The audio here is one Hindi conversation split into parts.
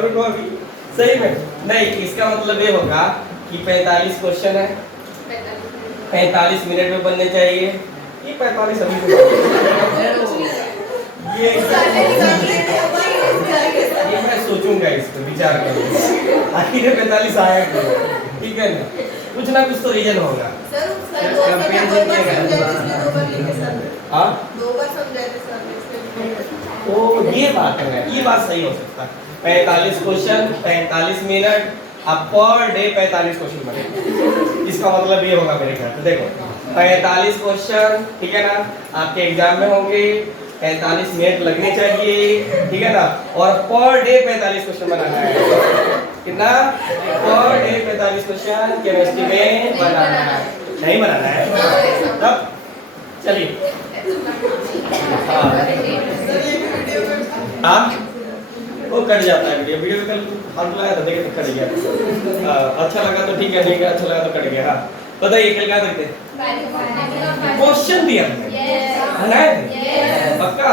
रुको अभी, सही में नहीं, इसका मतलब ये होगा कि 45 क्वेश्चन है, 45 मिनट में बनने चाहिए। ये 45 अभी ये मैं सोचूंगा, इसको विचार करूंगा आखिर 45 आया क्यों, ठीक है ना, कुछ ना कुछ तो रीजन होगा। तो ये बात है, ये बात सही हो सकता है। 45 क्वेश्चन 45 मिनट, अब पर डे 45 क्वेश्चन बनेंगे, इसका मतलब ये होगा मेरे ख्याल से। देखो 45 क्वेश्चन, ठीक है ना, आपके एग्जाम में होंगे, 45 मिनट लगने चाहिए, ठीक है ना, और पर डे 45 क्वेश्चन बनाना है। कितना? पर डे 45 क्वेश्चन केमिस्ट्री में बनाना है, नहीं बनाना है तब चलिए। हाँ वो कट जाता है वीडियो, वीडियो कल फालतू लगा था, देखे तो कट गया। अच्छा लगा तो ठीक है, नहीं अच्छा लगा तो कट गया। हाँ बताइए कल क्या देखते? क्वेश्चन दिया है ना, पक्का?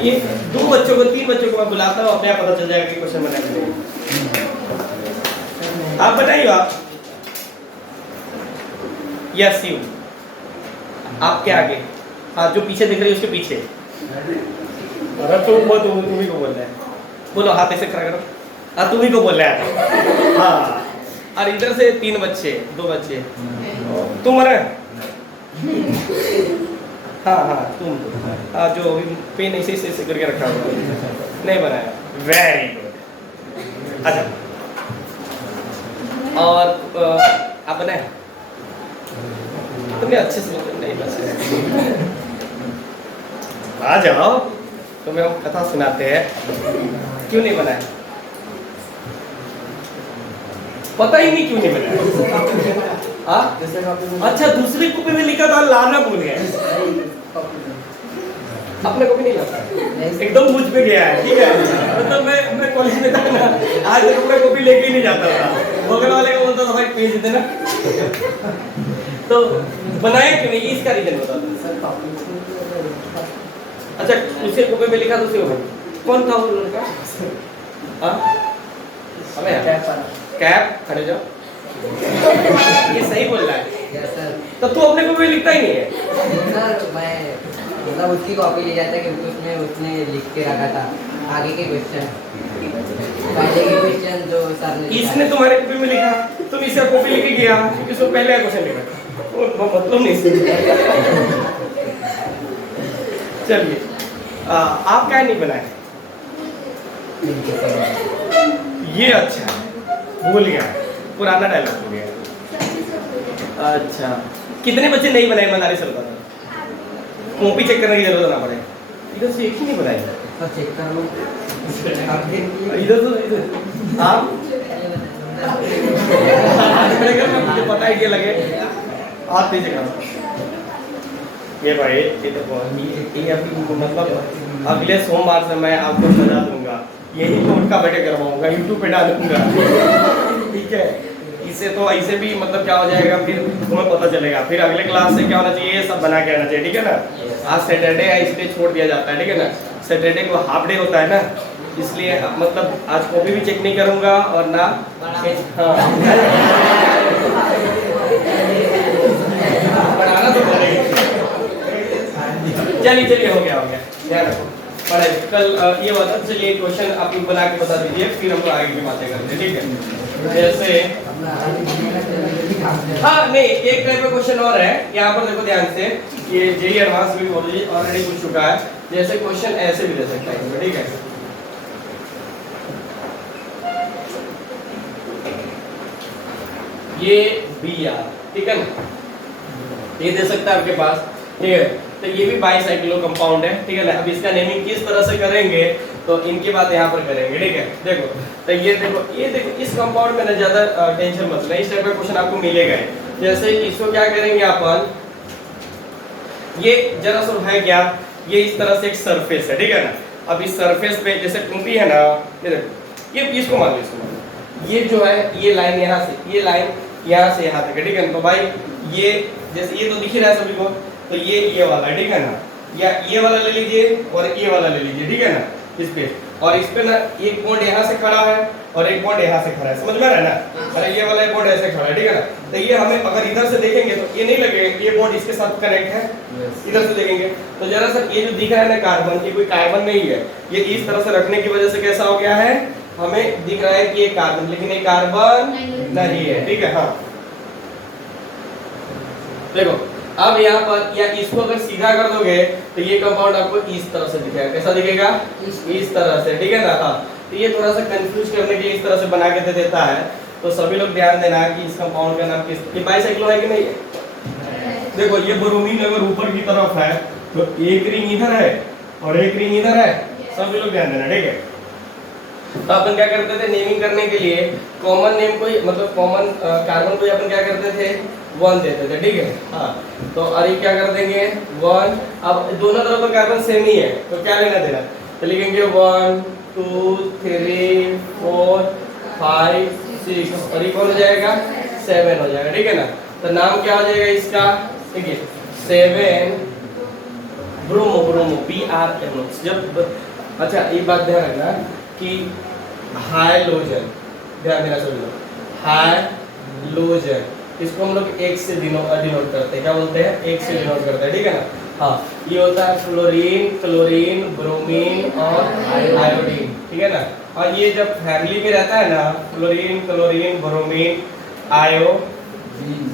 ये 2 बच्चों को 3 बच्चों को मैं बुलाता हूँ, अपने आप पता चल जाएगा कि क्वेश्चन बनाने के लिए। आप बताइए आप। यस यू, आपके आगे, हाँ जो पीछे दिख रही है उसके पीछे। अरे तुम ही को बोल रहे हैं, बोलो हाथ ऐसे खड़ा करो। हाँ तुम्ही को बोल रहे हैं। हाँ और इधर से 3 बच्चे 2 बच्चे, तुम है? हाँ हाँ तुम, हाँ जो पेन ऐसे ऐसे करके रखा हुआ नहीं बनाया, वेरी गुड। अच्छा और आप बनाए? तुमने अच्छे से नहीं बस आ जाओ, तुम्हें हम कथा सुनाते हैं। क्यों नहीं बनाया? पता ही नहीं क्यों नहीं बनाया। अच्छा दूसरी कॉपी में लिखा था, लाना भूल गए। अपने को भी नहीं लगता, एकदम मुझ पे गया है, ठीक है। मतलब मैं कॉलेज में था ना, आज तक मैं कॉपी लेके ही नहीं जाता था, बगल वाले को बोलता था भाई पेज दे ना। तो बनाया क्यों नहीं, इसका रीजन बता दो। अच्छा उसे कॉपी में लिखा तो उसे कौन था वो लड़का? हाँ हमें कैप, खड़े जाओ। ये सही बोल रहा है। Yes sir. तो तू अपने को भी लिखता ही नहीं है? सर मैं मतलब उसकी कॉपी ले जाता क्योंकि उसमें उसने लिख के रखा था आगे के क्वेश्चन, पहले के क्वेश्चन जो सर ने इसने तुम्हारे कॉपी में लिखा, तुम इसे कॉपी लेके गया क्योंकि उसमें पहले क्वेश्चन लिखा। वो मतलब नहीं। चलिए आप क्या नहीं बनाए? ये अच्छा है, भूल गया, पुराना डायलॉग हो गया। अच्छा कितने बच्चे नहीं बनाए मनाली सर का? कॉपी चेक करने की जरूरत ना पड़े, इधर से एक ही नहीं बनाए। चेक कर लो इधर तो इधर आप मुझे पता ही क्या लगे, आप नीचे करो। ये भाई ये देखो, ये अभी मतलब अगले सोमवार से मैं आपको सजा दूंगा, यही तो उनका बैठे करवाऊंगा, यूट्यूब पे डालूंगा, ठीक है। इससे तो ऐसे भी मतलब क्या हो जाएगा, फिर तुम्हें पता चलेगा, फिर अगले क्लास से क्या होना चाहिए, ये सब बना के आना चाहिए, ठीक है ना। आज सैटरडे है इसलिए छोड़ दिया जाता है, ठीक है ना, सैटरडे को हाफ डे होता है ना, इसलिए मतलब आज कॉपी भी चेक नहीं करूंगा और ना पढ़ाना तो पड़ेगा। चलिए हो गया ध्यान रखो पढ़ाई। कल ये बता, चलिए क्वेश्चन आप बना के बता दीजिए, फिर हम आगे की बातें करते हैं, ठीक है। जैसे हाँ नहीं, एक टाइप का क्वेश्चन और है यहाँ पर, देखो ध्यान से, ये जेई एडवांस भी ऑलरेडी पूछ चुका है। जैसे क्वेश्चन ऐसे भी दे सकता है, ठीक है। ये बी आर, ठीक है ना, ये दे सकता है आपके पास, ठीक है। तो ये भी बाइसाइक्लो कंपाउंड है, ठीक है ना। अब इसका नेमिंग किस तरह से करेंगे तो इनकी बात यहाँ पर करेंगे, ठीक है। देखो तो ये देखो इस कंपाउंड में ना ज्यादा टेंशन मत लेना, इस टाइप का क्वेश्चन आपको मिलेगा। जैसे इसको क्या करेंगे अपन, ये जरा सा है क्या, ये इस तरह से एक सरफेस है, ठीक है ना। अब इस सरफेस पे जैसे टूटी है ना, ये देखो, ये इसको मान लो, ये जो है ये लाइन यहाँ से, ये लाइन यहाँ से यहाँ तक है, ठीक है ना। तो भाई ये जैसे ये तो दिख ही रहा है सभी को, तो ये वाला है, ठीक है ना, या ये वाला ले लीजिए और ये वाला ले लीजिए, ठीक है ना। इस पे, और इस पे ना एक बॉन्ड यहाँ से खड़ा है और एक बॉन्ड यहाँ से खड़ा है, समझ में आ रहा है ना। अरे ये वाला बॉन्ड ऐसे खड़ा है, ठीक है ना। तो ये हमें अगर इधर से देखेंगे तो ये नहीं लगेगा ये बॉन्ड इसके साथ कनेक्ट है, इधर से देखेंगे तो जरा सा ये जो दिख रहा है ना कार्बन, ये कोई कार्बन नहीं है, ये इस तरह से रखने की वजह से कैसा हो गया है, हमें दिख रहा है कि ये कार्बन, लेकिन ये कार्बन नहीं है, ठीक है। हाँ देखो अब यहाँ पर या इसको अगर सीधा कर दोगे तो ये कंपाउंड आपको इस तरह से दिखेगा, कैसा दिखेगा, इस तरह से, ठीक है ना। हाँ तो ये थोड़ा सा कंफ्यूज करने के लिए इस तरह से बना के दे देता है, तो सभी लोग ध्यान देना कि इस कंपाउंड का नाम किस, ये बाइसाइक्लो है कि नहीं है। देखो ये ब्रोमीन अगर ऊपर की तरफ है तो एक रिंग इधर है और एक रिंग इधर है, सभी लोग ध्यान देना, ठीक है। तो अपन क्या करते थे नेमिंग करने के लिए कॉमन नेम को मतलब कॉमन कार्बन को अपन क्या करते थे 1 देते थे, ठीक है। हाँ तो अरे क्या कर देंगे 1, अब दोनों तरफ तो कार्बन सेम ही है तो क्या लेना देना, तो लिखेंगे 1 2 3 4 5 6 और ये कौन हो जाएगा 7 हो जाएगा, ठीक है ना। तो नाम क्या हो जाएगा इसका, देखिए 7 ब्रोमो, ब्रोमो BRMO। जब अच्छा एक बात ध्यान रखना कि हाइलोजन, ध्यान देना सभी लोग, हाइलोजन इसको हम लोग एक से डिनोट करते हैं, क्या बोलते हैं, एक से डिनोट करते हैं, ठीक है ना। हाँ ये होता है फ्लोरीन, क्लोरीन, ब्रोमीन और आयोडीन, ठीक है ना। और ये जब फैमिली में रहता है ना फ्लोरीन, क्लोरीन, ब्रोमीन, आयोडीन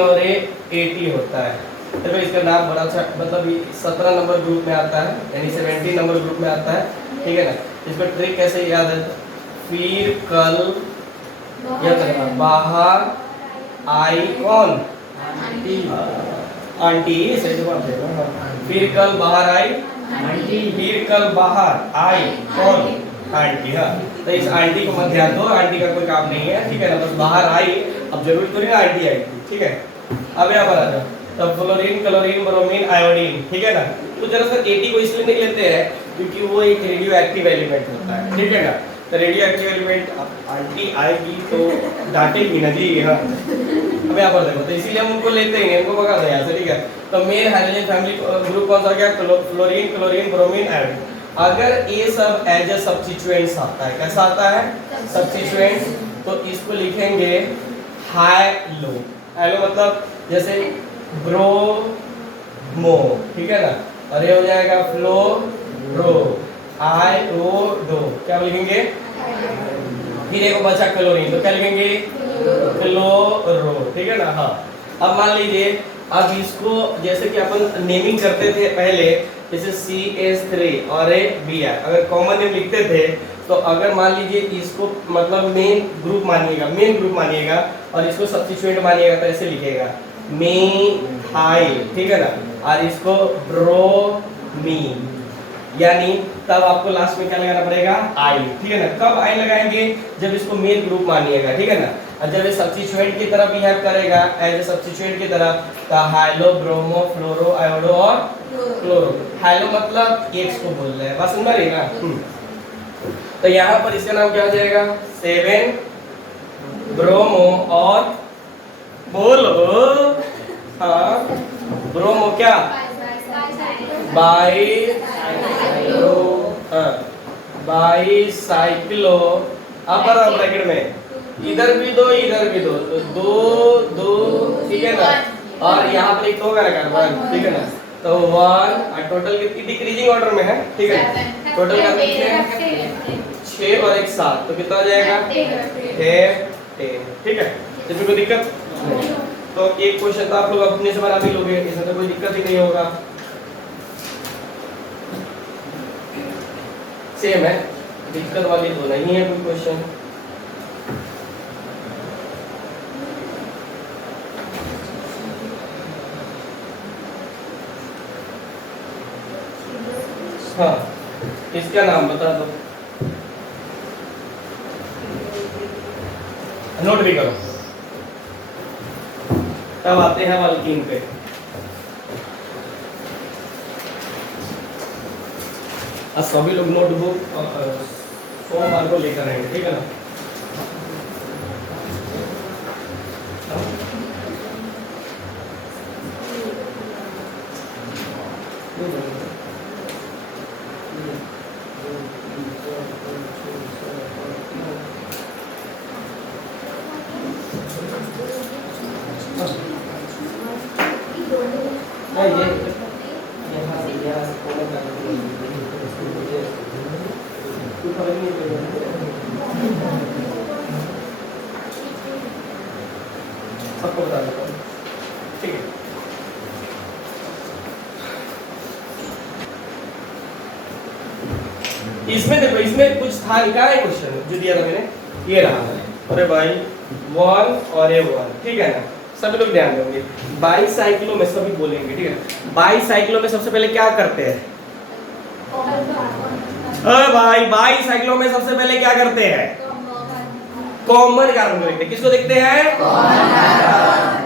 और AT होता है, तो इसका नाम बड़ा अच्छा मतलब 17 नंबर ग्रुप में आता है, यानी 17 नंबर ग्रुप में आता है, ठीक है ना। इसका ट्रिक कैसे याद है, फिर कल याद रखना, बाहर आई कौन, आंटी, सही जवाब देगा। फिर कल बाहर आई आंटी, फिर कल बाहर आई कौन, आंटी। हाँ तो इस आंटी को मत ध्यान दो, आंटी का कोई काम नहीं है, ठीक है ना, बस बाहर आई, अब जरूरी थोड़ी ना आंटी आई, ठीक है। अब यहाँ पर आ जाओ, तब फ्लोरीन, क्लोरीन, ब्रोमीन, आयोडीन, ठीक है ना। तो जरा सा AT को इसलिए नहीं लेते हैं क्योंकि वो एक रेडियो एक्टिव एलिमेंट होता है, ठीक है ना। तो रेडियो एक्टिव एलिमेंट आंटी आएगी तो डांटेगी ना जी। हाँ अब यहाँ पर देखो, तो इसीलिए हम उनको लेते ही नहीं, उनको भगा दो यहाँ से, ठीक है। तो मेन हाइड्रोजन फैमिली ग्रुप कौन सा हो गया, फ्लोरीन, क्लोरीन, ब्रोमीन, आयोडीन। अगर ये सब एज ए सब्स्टिट्यूएंट्स आता है, कैसा आता है सब्स्टिट्यूएंट्स, तो इसको लिखेंगे हाइलो, हाइलो मतलब जैसे ब्रोमो, ठीक है ना, और ये हो जाएगा फ्लोरो, आयोडो, क्या लिखेंगे, फिर एक बचा क्लोरीन, तो क्या लिखेंगे क्लोरो, ठीक है ना। हाँ अब मान लीजिए अब इसको जैसे कि अपन नेमिंग करते थे पहले, जैसे CH3 और Br, अगर कॉमन नेम लिखते थे तो अगर मान लीजिए इसको मतलब मेन ग्रुप मानिएगा और इसको सब्स्टिट्यूएंट मानिएगा तो ऐसे लिखेगा मेथाइल, ठीक है ना, और इसको ब्रोमीन, यानी तब आपको लास्ट में क्या लगाना पड़ेगा आई, ठीक है ना। कब आई लगाएंगे, जब इसको मेन ग्रुप मानिएगा, ठीक है ना। और जब ये सब्स्टिट्यूएंट की तरह बिहेव करेगा एज ए सब्स्टिट्यूएंट की तरह, तो हाइलो, ब्रोमो, फ्लोरो, आयोडो और क्लोरो। हाइलो मतलब X को बोल रहे हैं, बस समझ रही ना। तो यहाँ पर इसका नाम क्या हो जाएगा 7 ब्रोमो और बोलो, हाँ ब्रोमो क्या बाईसाइक्लो, अब ब्रैकेट में इधर भी दो तो दो, ठीक है ना, और यहाँ पर एक तो होगा ना कार्बन, ठीक है ना। तो 1 और टोटल कितनी डिक्रीजिंग ऑर्डर में है, ठीक है, टोटल कितने 6 और 1 7, तो कितना हो जाएगा 10, ठीक है। इसमें कोई दिक्कत नहीं, तो एक क्वेश्चन तो आप लोग अपने से बना भी लोगे, इसमें तो कोई दिक्कत ही नहीं होगा, सेम है, दिक्कत वाली तो नहीं है कोई क्वेश्चन। हाँ इसका नाम बता दो, नोट भी करो। तब आते हैं अल्कीन पे। आज सभी लोग नोटबुक सोमवार को लेकर आएंगे, ठीक है ना। हाँ ये यहाँ से कोमल करना कोई फर्क नहीं पड़ेगा, सबको बता देता हूँ, ठीक है। इसमें देखो, इसमें कुछ था, क्या है क्वेश्चन जो दिया था मैंने, ये रहा। अरे भाई 1 और ये 1, ठीक है ना, सभी लोग ध्यान देंगे। बाईसाइक्लो में सभी बोलेंगे, ठीक है। बाईसाइक्लो में सबसे पहले क्या करते हैं? अरे भाई बाईसाइक्लो में सबसे पहले क्या करते हैं? कॉमन कार्बन को देखते हैं। किसको देखते हैं?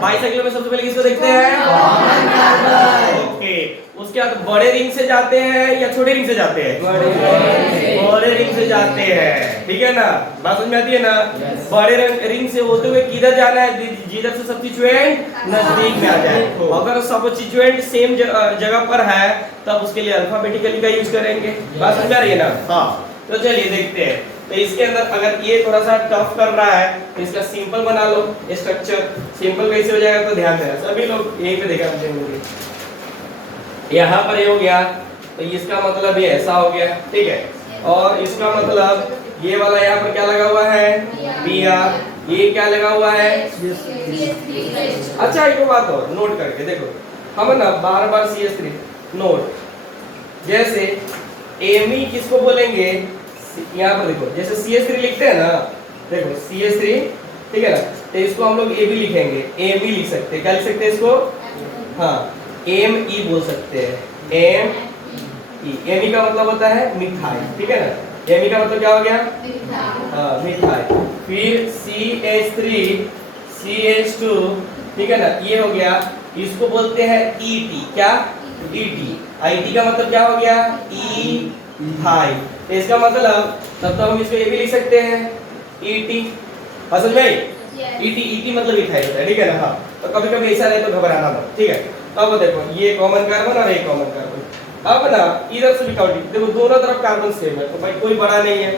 बाईसाइक्लो में सबसे पहले किसको देखते हैं? Common carbon. ओके, उसके बाद बड़े रिंग से जाते हैं या छोटे रिंग से जाते हैं? बड़े रिंग से जाते हैं, ठीक है ना, बात समझ में आती है ना? बड़े रिंग से होते हुए किधर जाना है? जिधर से सब्स्टिट्यूएंट नजदीक में आ जाए। अगर सब्स्टिट्यूएंट सेम जगह पर है तब उसके लिए अल्फाबेटिकली का यूज करेंगे। बात समझ में आ रही है ना? हाँ, तो चलिए देखते हैं। तो इसके अंदर अगर ये थोड़ा सा टफ कर रहा है तो इसका सिंपल बना लो स्ट्रक्चर। सिंपल कैसे हो जाएगा तो ध्यान देना, सभी लोग यहीं पे देखा मुझे, यहाँ पर ये हो गया तो इसका मतलब ये ऐसा हो गया, ठीक है। और इसका मतलब ये वाला यहाँ पर क्या लगा हुआ है? BR। ये क्या लगा हुआ है? अच्छा एक बात और नोट करके देखो, हम ना बार-बार CS3 नोट, जैसे एमी किसको बोलेंगे? यहाँ पर देखो, जैसे CS3 लिखते हैं ना, देखो CS3, ठीक है ना, तो इसको हम लोग AB लिखेंगे, एमी लिख सकते हैं। क्या लिख सकते हैं इसको? हाँ, ME बोल सकते हैं, ME। एमी का मतलब होता है मिठाई, ठीक है ना। एमी का मतलब क्या हो गया? हाँ, मिठाई। फिर CH3 CH2, ठीक है ना, ये हो गया। इसको बोलते हैं ET। क्या? ET। IT का मतलब क्या हो गया? इथाइल। तो इसका मतलब तब तो हम इसको ये भी लिख सकते हैं ET। समझ में आई? ET मतलब इथाइल होता है, ठीक है ना। हाँ, तो कभी कभी ऐसा रहे तो घबराना मत, ठीक है। अब देखो ये कॉमन कार्बन और ये कॉमन कार्बन। अब ना इधर से भी काउंटिंग देखो, दोनों तरफ कार्बन सेम है तो भाई कोई बड़ा नहीं है,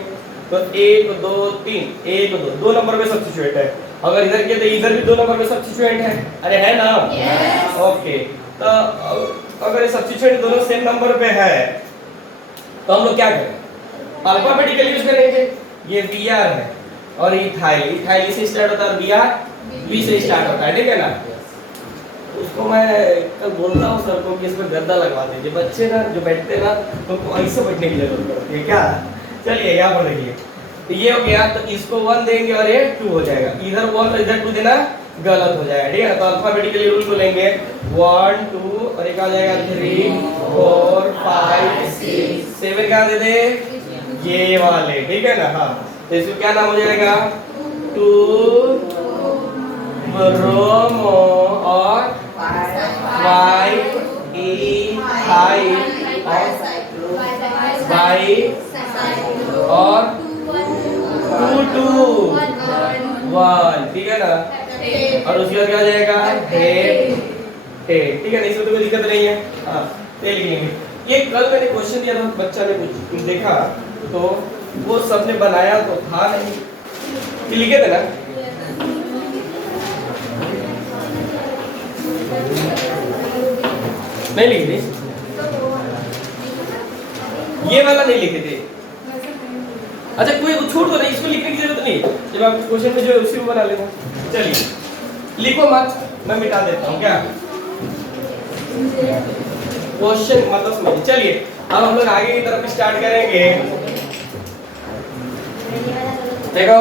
तो 1 2 3 1 2 2 नंबर पे सब्स्टिट्यूएंट है। अगर इधर किया तो इधर भी 2 नंबर पे सब्स्टिट्यूएंट है। अरे है ना? ओके, तो अगर ये सब्स्टिट्यूएंट दोनों सेम नंबर पे है तो हम लोग क्या करें? अल्फाबेटिकली यूज करेंगे। ये BR है और इथाइल, इथाइल से स्टार्ट होता है और BR B से स्टार्ट होता है, ठीक है ना। उसको मैं कल बोलता हूँ सर को कि इसमें गद्दा लगवा दीजिए, बच्चे ना जो बैठते हैं ना तो उनको ऐसे बैठने की जरूरत पड़ती है क्या। चलिए यहाँ पर देखिए, तो ये हो गया, तो इसको 1 देंगे और ये 2 हो जाएगा। इधर 1 और इधर 2 देना गलत हो जाएगा, ठीक है। तो अल्फाबेटिकली रूल को लेंगे 1 2 और एक आ जाएगा 3 4 5 6 7 क्या दे दे? ये वाले, ठीक है ना। हाँ, तो इसको क्या नाम हो जाएगा? 2 ब्रोमो और 5 इथाइल बाई और 2 2 1, ठीक है ना। और उसके बाद क्या हो जाएगा? ठीक है ना, इसमें तो कोई दिक्कत नहीं है। हाँ, ये लिखेंगे। ये कल मैंने क्वेश्चन दिया था, बच्चा ने कुछ देखा तो वो सबने बनाया तो था नहीं, ये लिखे थे ना। नहीं लिखे थे, ये वाला नहीं लिखे थे। अच्छा कोई छोड़ दो, नहीं इसको लिखने की जरूरत नहीं, जब आप क्वेश्चन में जो है उसी को बना लेना। चलिए लिखो मत, मैं मिटा देता हूँ क्या क्वेश्चन, मतलब समझिए। चलिए अब हम लोग आगे की तरफ स्टार्ट करेंगे। देखो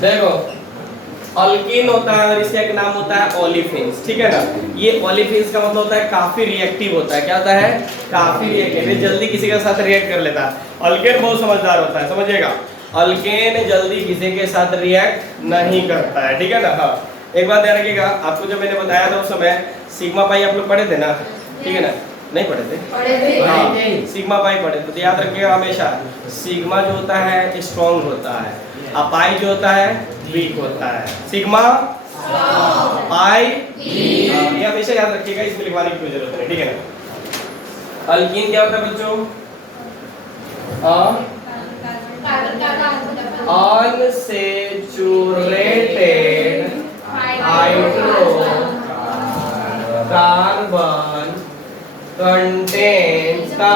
देखो अल्कीन होता है और इसका एक नाम होता है ओलिफिन्स, ठीक है ना। ये ओलिफिन्स का मतलब होता है काफी रिएक्टिव होता है। क्या होता है? काफी रिएक्टिव, ये जल्दी किसी के साथ रिएक्ट कर लेता है। अल्केन बहुत समझदार होता है, समझिएगा। अल्केन जल्दी किसी के साथ रिएक्ट नहीं करता है, ठीक है ना। हाँ, एक बात ध्यान रखिएगा, आपको जो मैंने बताया था उस समय सिग्मा पाई आप लोग पढ़े थे ना, ठीक है ना। नहीं पढ़े थे? हाँ, सिग्मा पाई पढ़े थे, तो याद रखिएगा हमेशा सिग्मा जो होता है स्ट्रॉन्ग होता है, पाई जो होता है वीक होता है। सिग्मा पाई, ये हमेशा याद रखिएगा, इसमें लिखवाने की कोई जरूरत नहीं, ठीक है ना। अल्कीन क्या होता है बच्चों? अनसैचुरेटेड हाइड्रोकार्बन कंटेन्स का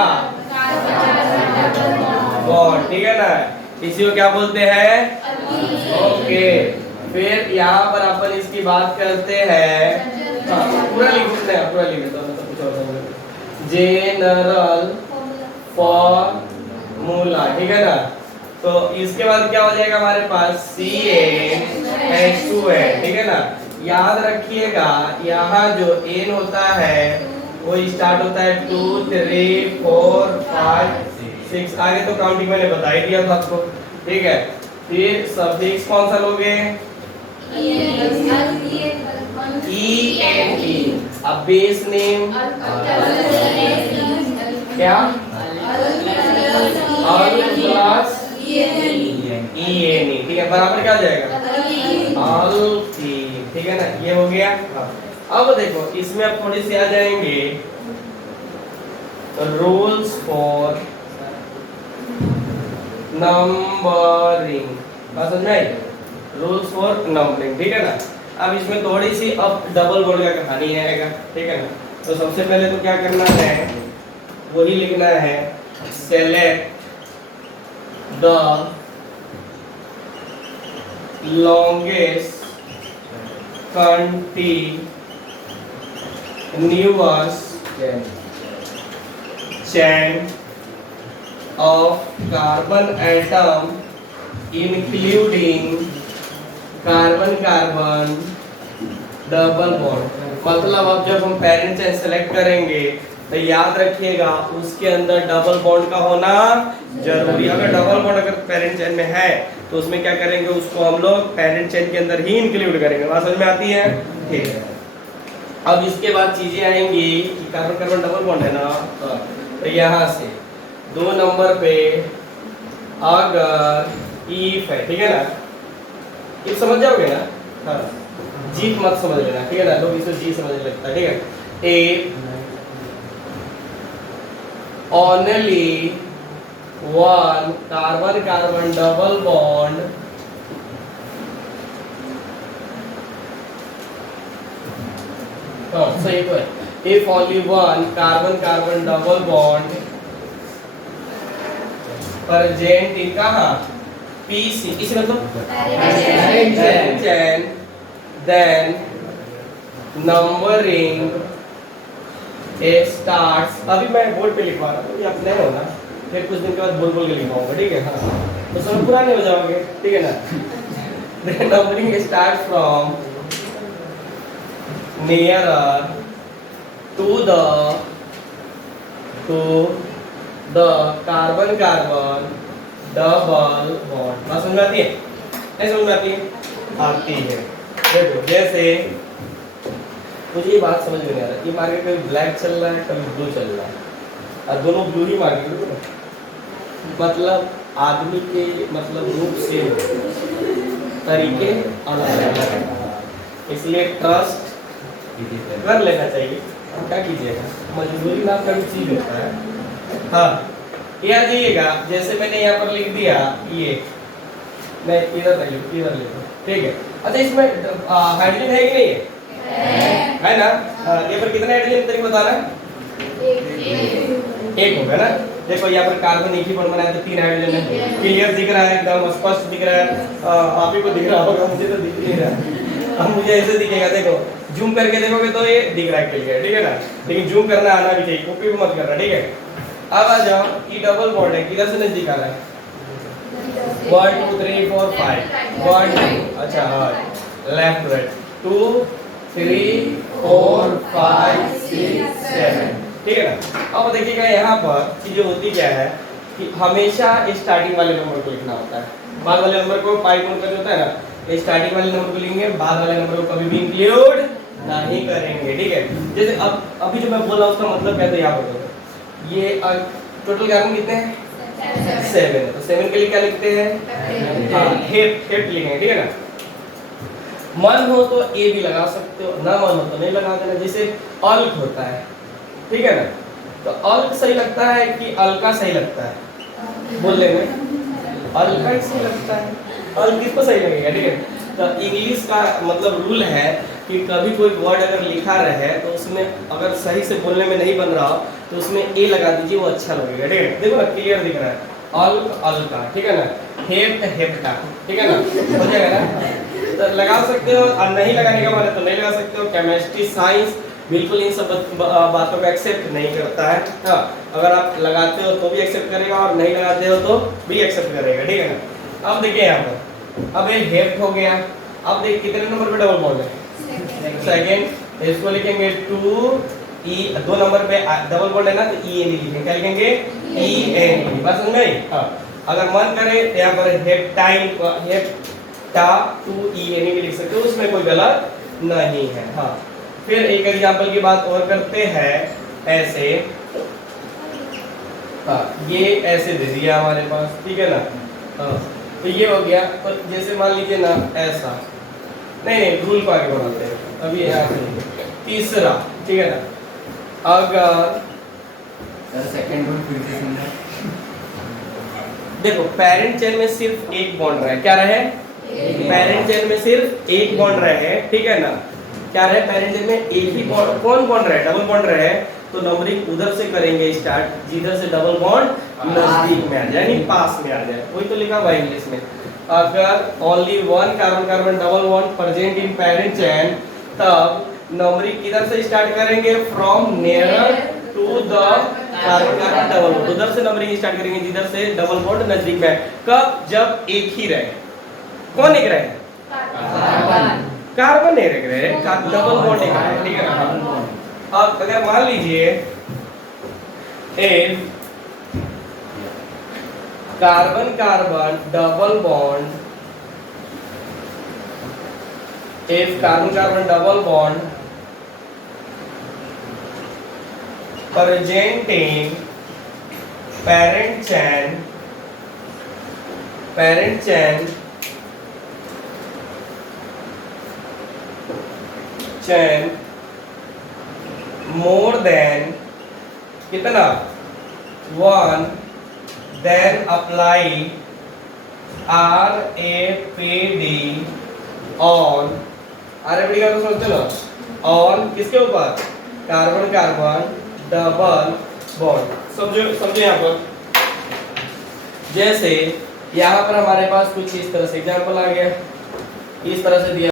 बॉन्ड, ठीक है ना, इसी को क्या बोलते हैं? ओके, फिर यहाँ पर अपन इसकी बात करते हैं, पूरा लिख देते हैं, पूरा लिख देता हूँ, कुछ और जनरल फॉर्मूला, ठीक है ना। तो इसके बाद क्या हो जाएगा हमारे पास CnH2n, ठीक है ना। याद रखिएगा यहाँ जो n होता है वो स्टार्ट होता है 2 3 4 5 6, आगे तो काउंटिंग मैंने बता ही दिया था आपको, ठीक है। फिर सफिक्स कौन सा लोगे? ENE। अब बेस नेम क्या? अल प्लस ENE, ठीक है, बराबर क्या हो जाएगा? अल्कीन, ठीक है ना, ये हो गया। अब देखो इसमें अब थोड़ी सी आ जाएंगे रूल्स फॉर नंबरिंग, बात समझ में आई? रूल्स फॉर नंबरिंग, ठीक है ना। अब इसमें थोड़ी सी अब डबल बॉन्ड का कहानी आएगा, ठीक है ना। तो सबसे पहले तो क्या करना है, वही लिखना है select the longest continuous chain of carbon atom including carbon carbon double bond। मतलब अब जब हम पेरेंट चेन सेलेक्ट करेंगे तो याद रखिएगा उसके अंदर डबल बॉन्ड का होना जरूरी। अगर डबल बॉन्ड अगर पेरेंट चेन में है तो उसमें क्या करेंगे, उसको हम लोग पेरेंट चेन के अंदर ही इंक्लूड करेंगे। बात समझ में आती है? ठीक है। अब इसके बाद चीजें आएंगी कि कार्बन कार्बन डबल बॉन्ड है ना, तो यहाँ से 2 नंबर पे अगर इफ है, ठीक है ना, इफ समझ जाओगे ना, हाँ, जीत मत समझ लेना, ठीक है ना, लोग इसे जी समझने लगता है, ठीक है। ए only one carbon carbon double bond सही तो है। if only one carbon carbon double bond present in कहाँ PC, इसी मतलब parent chain, then numbering starts। अभी मैं बोर्ड पे लिखवा रहा हूँ, ये आप नए हो ना, फिर कुछ दिन के बाद बोल बोल के लिखवाऊंगा, ठीक है। हाँ, तो सब पुराने हो जाओगे, ठीक है ना। The numbering starts from nearer to the carbon carbon double bond। बात समझ में आती है? नहीं समझ में आती है? आती है। देखो जैसे मुझे ये बात समझ में नहीं आ रहा, ये मार्केट कभी ब्लैक चल रहा है कभी ब्लू चल रहा है, और दोनों ब्लू ही मार्केट में, मतलब आदमी के मतलब रूप से तरीके अलग अलग है, इसलिए ट्रस्ट कर लेना चाहिए। क्या कीजिएगा, मजबूरी ना कभी चीज होता है। हाँ, ये आ जाइएगा, जैसे मैंने यहाँ पर लिख दिया, ये मैं इधर ले लूँ, ठीक है। अच्छा इसमें हाइड्रोजन है कि नहीं है? है ना। ये पर कितने हाइड्रोजन तरीके बताना है? एक होगा ना। देखो यहाँ पर कार्बन एक ही बॉन्ड बनाया तो 3 हाइड्रोजन है। क्लियर दिख रहा है, एकदम स्पष्ट दिख रहा है। आप ही को दिख रहा होगा, मुझे तो दिख नहीं रहा। अब मुझे ऐसे दिखेगा, देखो जूम करके देखोगे तो ये दिख रहा है क्लियर, ठीक है ना। लेकिन जूम करना आना भी चाहिए, कॉपी भी मत करना, ठीक है। अब आ जाओ, ये डबल बॉन्ड है, किधर से नजदीक आ रहा है? 1 2 3 4 5 1 2, अच्छा हाँ, लेफ्ट राइट 2 3 4 5 6 7, ठीक है ना। अब देखिएगा यहाँ पर चीजें होती क्या है कि हमेशा स्टार्टिंग वाले नंबर को लिखना होता है, बाद वाले नंबर को पाई काउंट करना होता है ना। स्टार्टिंग वाले नंबर को लिखेंगे, बाद वाले नंबर को कभी भी इंक्लूड नहीं करेंगे, ठीक है। जैसे अब अभी जो मैं बोला उसका मतलब क्या था, यहाँ पर ये टोटल कार्बन कितने हैं? 7 है, तो 7 के लिए क्या लिखते हैं? हाँ, हेट लिखेंगे, ठीक है ना। मन हो तो ए भी लगा सकते हो, ना मन हो तो नहीं लगा देना। जैसे अल्क होता है, ठीक है ना, तो अल्क सही लगता है कि अल्का सही लगता है? बोल लेंगे अल का सही लगता है, अल किसको सही लगेगा, ठीक है। तो इंग्लिश का मतलब रूल है कि कभी कोई वर्ड अगर लिखा रहे तो उसमें अगर सही से बोलने में नहीं बन रहा हो तो उसमें ए लगा दीजिए, वो अच्छा लगेगा, ठीक है। देखो ना क्लियर दिख रहा है, अल अल का, ठीक है ना, हेप्ट हेप्टा, ठीक है ना, हो जाएगा ना। तो लगा सकते हो और नहीं लगाने का माने तो नहीं लगा सकते हो। केमिस्ट्री साइंस बिल्कुल इन सब बातों को एक्सेप्ट नहीं करता है। हाँ, अगर आप लगाते हो तो भी एक्सेप्ट करेगा और नहीं लगाते हो तो भी एक्सेप्ट करेगा, ठीक है ना। अब देखिए यहाँ पर, अब ये हेप्ट हो गया। अब देखिए कितने नंबर पे डबल बॉन्ड है, सेकंड। इसको लिखेंगे 2 ई, 2 नंबर पे डबल बॉन्ड है ना तो ई एन लिखेंगे, क्या लिखेंगे, ई एन। बस समझ गए। हाँ, अगर मन करे तो यहाँ पर हेप्टाइन, हेप्टा 2 ई एन भी लिख सकते हो, उसमें कोई गलत नहीं है। हाँ, फिर एक एग्जांपल की बात और करते हैं, ऐसे, हाँ ये ऐसे दे दिया हमारे पास, ठीक है ना। हाँ, तो ये हो गया। तो जैसे मान लीजिए ना ऐसा, नहीं रूल को आगे बढ़ाते हैं। अभी यहाँ पे तीसरा, ठीक है ना, अगर सेकंड रूल फिर से सुनना। देखो पेरेंट चेन में सिर्फ एक बॉन्ड रहे, क्या रहे, पेरेंट चेन में सिर्फ एक बॉन्ड रहे, ठीक है ना, क्या रहे, पेरेंट चेन में एक ही बॉन्ड, कौन बॉन्ड रहे, डबल बॉन्ड रहे, तो नंबरिंग उधर से करेंगे स्टार्ट, जिधर से डबल बॉन्ड नजदीक में आ जाए, यानी पास में आ जाए, वही तो लिखा हुआ है इंग्लिश में। अगर only one carbon carbon double bond present in parent chain, तब नंबरिंग किधर से स्टार्ट करेंगे, from nearer to the carbon carbon double bond, उधर से नंबरिंग स्टार्ट करेंगे जिधर से डबल बॉन्ड नजदीक में है। कब, जब एक ही रहे, कौन एक रहे, कार्बन नहीं रख रहे, डबल बॉन्ड एक रहे, ठीक है ना। अब अगर मान लीजिए एक कार्बन कार्बन डबल बॉन्ड, एक carbon carbon double bond present in parent chain more than कितना, 1, then apply RAPD on, RAPD का तो सोचते ना, on किसके ऊपर, कार्बन कार्बन डबल बॉन्ड। समझो यहाँ पर, जैसे यहाँ पर हमारे पास कुछ इस तरह से एग्जांपल आ गया, इस तरह से दिया